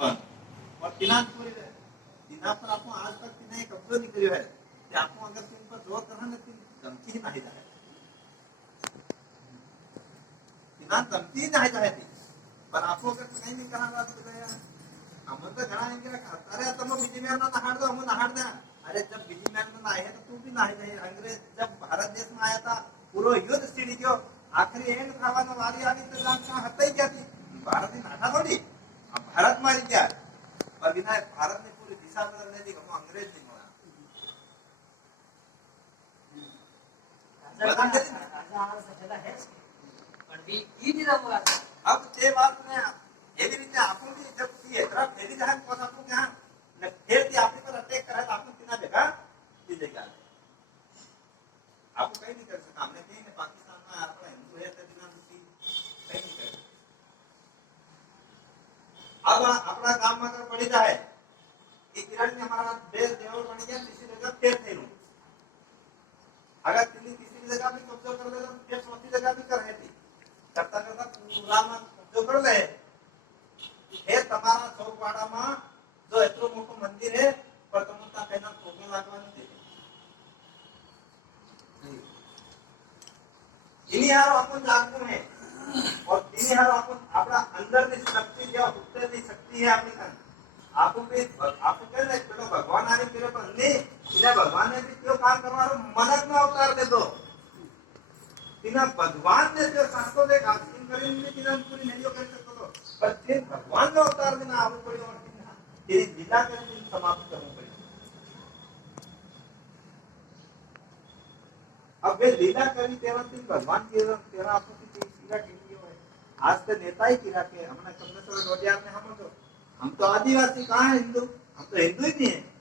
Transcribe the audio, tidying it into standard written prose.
और तिना पूरी है तिना पर आपको आज तक तिना एक कब्जो नहीं करियो है कि आपको अगर तिन पर जोर करना न तिन धमकी ही नहीं जाए तिना धमकी ही नहीं जाए पर आपको अगर कहीं नहीं करना तो गया हम तो घना इनके अरे तुम बीजी में ना नहाड़ दो हम नहाड़ दे अरे जब बीजी में ना आए तो तू भी नहाई जाए अंग्रेज जब भारत देश में आया था पूरा युद्ध सीढ़ी जो आखिरी एंड खावाना वाली आवी तो जान का हत्या ही क्या थी भारत ने नाटा थोड़ी भारत मारी क्या पर बिना भारत ने पूरी दिशा बदलने दी हम अंग्रेज नहीं होना अब ते बात ने एवी रीते आपको भी जब ये तरह फेरी जहां कौन आपको क्या न फेर दी आपके पर अटैक करे तो आपको कितना देगा की देगा आपको कहीं नहीं कर सकता हमने कहीं ने पाकिस्तान में अपना हिंदू है तो बिना दूसरी कहीं नहीं कर अब अपना काम में अगर पड़ी जाए कि किरण में हमारा देश देवल बन गया तीसरी जगह फेर थे लोग अगर तीसरी जगह भी कब्जा कर ले तो फिर चौथी जगह भी कर लेती करता करता पूरा में कब्जा कर ले हे તમારા ચોકવાડામાં જો એટલું મોટું મંદિર है पर તમતા પહેલા ટોપી લાગવાની છે इन्हीं हारो अपन जागते हैं और इन्हीं हारो अपन अपना अंदर की शक्ति जो उत्तर की शक्ति है अपनी आपको भी आपको कह रहे चलो भगवान आने के लिए पर नहीं इन्हें भगवान ने भी क्यों काम करवा मनक में अवतार दे दो इन्हें भगवान ने जो शास्त्रों में घासिन करेंगे इन्हें पूरी नहीं कर सकते तो पर फिर भगवान ने अवतार देना आवश्यक पड़ी और तेरी लीला करके समाप्त करनी पड़ी अब वे लीला करी तेरा दिन भगवान की तेरा आपको की कीड़ा केली है आज तो नेता ही कीड़ा के हमने कमलेश्वर डोडिया में हम तो आदिवासी कहाँ है हिंदू हम तो हिंदू ही नहीं है